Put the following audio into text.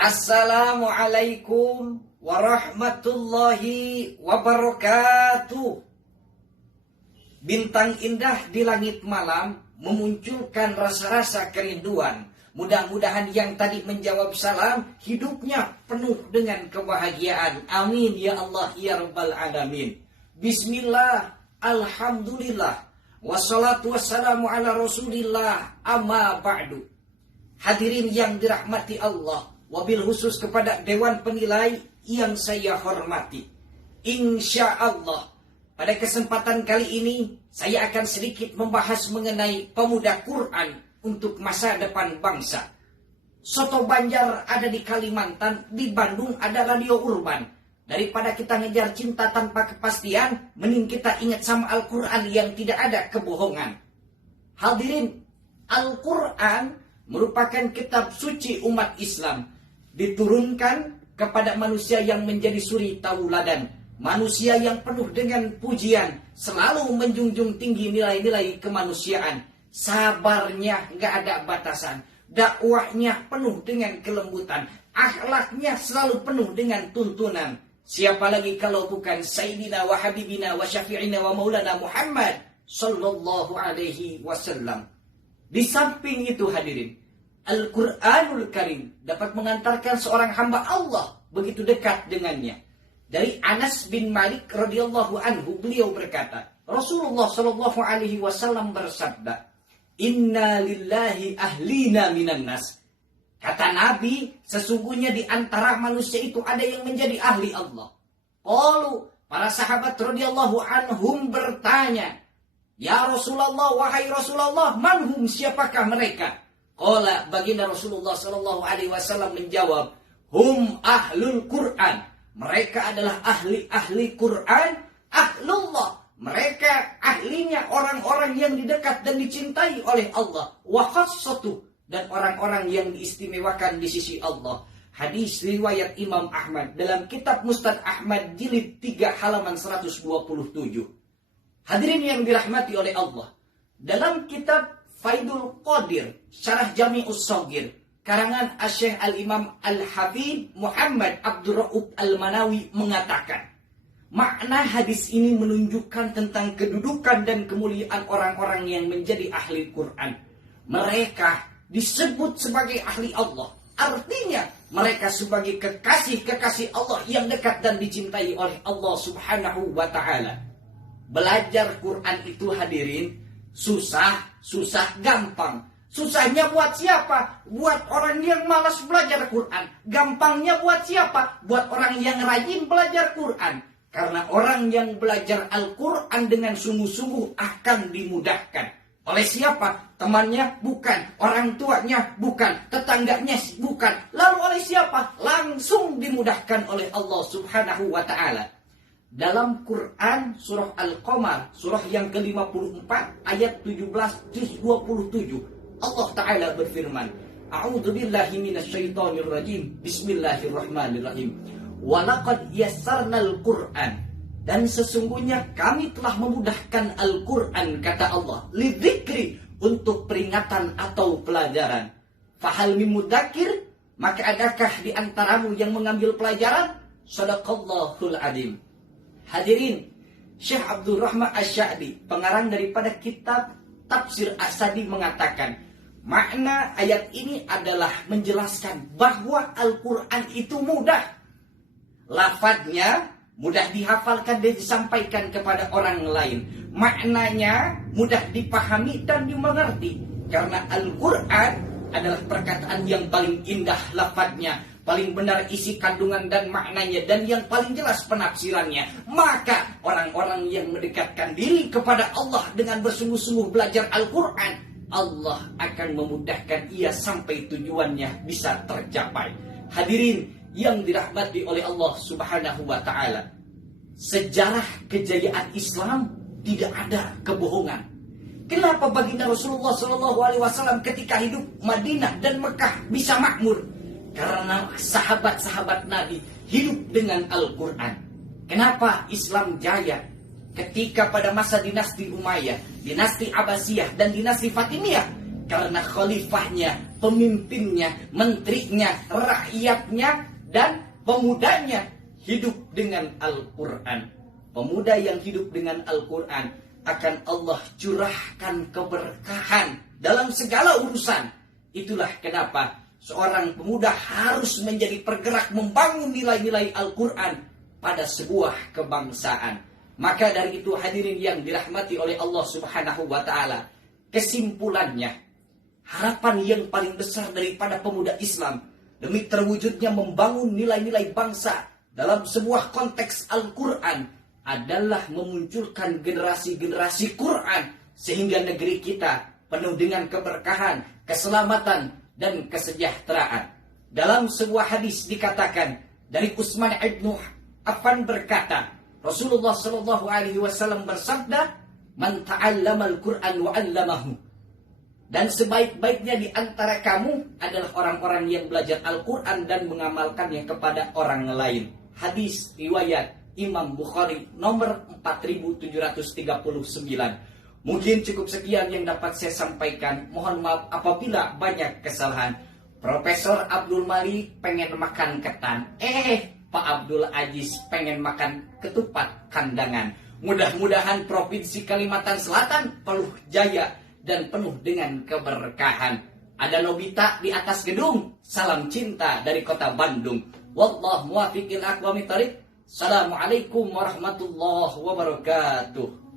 Assalamualaikum warahmatullahi wabarakatuh. Bintang indah di langit malam memunculkan rasa-rasa kerinduan. Mudah-mudahan yang tadi menjawab salam hidupnya penuh dengan kebahagiaan. Amin ya Allah ya Rabbal Alamin. Bismillah, alhamdulillah, wassalatu wassalamu ala rasulillah, amma ba'du. Hadirin yang dirahmati Allah, wabil khusus kepada Dewan Penilai yang saya hormati. Insya Allah, pada kesempatan kali ini, saya akan sedikit membahas mengenai pemuda Quran untuk masa depan bangsa. Soto Banjar ada di Kalimantan, di Bandung ada Radio Urban. Daripada kita ngejar cinta tanpa kepastian, mending kita ingat sama Al-Quran yang tidak ada kebohongan. Hadirin, Al-Quran merupakan kitab suci umat Islam. Diturunkan kepada manusia yang menjadi suri tauladan, manusia yang penuh dengan pujian, selalu menjunjung tinggi nilai-nilai kemanusiaan. Sabarnya gak ada batasan, dakwahnya penuh dengan kelembutan, akhlaknya selalu penuh dengan tuntunan. Siapa lagi kalau bukan Sayyidina wa Habibina wa Syafi'ina wa Maulana Muhammad sallallahu alaihi wasallam. Di samping itu hadirin, Al-Quranul Karim dapat mengantarkan seorang hamba Allah begitu dekat dengannya. Dari Anas bin Malik radhiyallahu anhu, beliau berkata, Rasulullah sallallahu alaihi wasallam bersabda, "Inna lillahi ahlina minan nas." Kata Nabi, sesungguhnya di antara manusia itu ada yang menjadi ahli Allah. Qalu, para sahabat radhiyallahu anhum bertanya, "Ya Rasulullah, wahai Rasulullah, manhum, siapakah mereka?" Qala, baginda Rasulullah sallallahu alaihi wasallam menjawab, "Hum ahlul Quran." Mereka adalah ahli-ahli Quran, ahlullah. Mereka ahlinya orang-orang yang didekat dan dicintai oleh Allah. Wa khassatu, dan orang-orang yang diistimewakan di sisi Allah. Hadis riwayat Imam Ahmad dalam kitab Musnad Ahmad jilid 3 halaman 127. Hadirin yang dirahmati oleh Allah, dalam kitab Faidul Qadir, Syarah Jami'us Shaghir, karangan Asy-Syaikh Al-Imam Al-Habib Muhammad Abdul Rauf Al-Manawi mengatakan, makna hadis ini menunjukkan tentang kedudukan dan kemuliaan orang-orang yang menjadi ahli Quran. Mereka disebut sebagai ahli Allah. Artinya mereka sebagai kekasih-kekasih Allah yang dekat dan dicintai oleh Allah Subhanahu wa ta'ala. Belajar Quran itu hadirin, susah gampang. Susahnya buat siapa? Buat orang yang malas belajar Quran. Gampangnya buat siapa? Buat orang yang rajin belajar Quran. Karena orang yang belajar Al-Quran dengan sungguh-sungguh akan dimudahkan. Oleh siapa? Temannya? Bukan. Orang tuanya? Bukan. Tetangganya? Bukan. Lalu oleh siapa? Langsung dimudahkan oleh Allah Subhanahu wa ta'ala. Dalam Quran surah Al-Qamar, surah yang ke-54 ayat 17 juz 27, Allah Ta'ala berfirman, A'udzu billahi minasyaitonir rajim. Bismillahirrahmanirrahim. Walaqad yassarnal Qur'an, dan sesungguhnya kami telah memudahkan Al-Quran, kata Allah, lidzikri, untuk peringatan atau pelajaran. Fahal min mudzakir, maka adakah di antaramu yang mengambil pelajaran? Shadaqallahul adzim. Hadirin, Syekh Abdul Rahman Asy-Sya'di, pengarang daripada kitab Tafsir As-Sadi, mengatakan, makna ayat ini adalah menjelaskan bahwa Al-Quran itu mudah. Lafadznya mudah dihafalkan dan disampaikan kepada orang lain. Maknanya mudah dipahami dan dimengerti. Karena Al-Quran adalah perkataan yang paling indah lafadznya, paling benar isi kandungan dan maknanya, dan yang paling jelas penafsirannya. Maka orang-orang yang mendekatkan diri kepada Allah dengan bersungguh-sungguh belajar Al-Quran, Allah akan memudahkan ia sampai tujuannya bisa tercapai. Hadirin yang dirahmati oleh Allah Subhanahu wa ta'ala, sejarah kejayaan Islam tidak ada kebohongan. Kenapa baginda Rasulullah SAW ketika hidup Madinah dan Mekah bisa makmur? Karena sahabat-sahabat Nabi hidup dengan Al-Quran. Kenapa Islam jaya? Ketika pada masa dinasti Umayyah, dinasti Abbasiyah, dan dinasti Fatimiyah, Karena khalifahnya, pemimpinnya, menterinya, rakyatnya, dan pemudanya hidup dengan Al-Quran. Pemuda yang hidup dengan Al-Quran akan Allah curahkan keberkahan dalam segala urusan. Itulah kenapa seorang pemuda harus menjadi pergerak membangun nilai-nilai Al-Quran pada sebuah kebangsaan. Maka dari itu hadirin yang dirahmati oleh Allah Subhanahu wa Ta'ala, kesimpulannya, harapan yang paling besar daripada pemuda Islam demi terwujudnya membangun nilai-nilai bangsa dalam sebuah konteks Al-Quran adalah memunculkan generasi-generasi Quran sehingga negeri kita penuh dengan keberkahan, keselamatan, dan kesejahteraan. Dalam sebuah hadis dikatakan dari Utsman ibn Affan berkata, Rasulullah Shallallahu Alaihi Wasallam bersabda, "Man ta'allama al-Quran wa 'allamahu." Dan sebaik-baiknya di antara kamu adalah orang-orang yang belajar Al-Quran dan mengamalkannya kepada orang lain. Hadis riwayat Imam Bukhari nomor 4739. Mungkin cukup sekian yang dapat saya sampaikan. Mohon maaf apabila banyak kesalahan. Profesor Abdul Malik pengen makan ketan. Pak Abdul Aziz pengen makan ketupat kandangan. Mudah-mudahan Provinsi Kalimantan Selatan penuh jaya dan penuh dengan keberkahan. Ada Nobita di atas gedung. Salam cinta dari kota Bandung. Wallahu muwaffiq ila aqwamit thoriq. Assalamualaikum warahmatullahi wabarakatuh.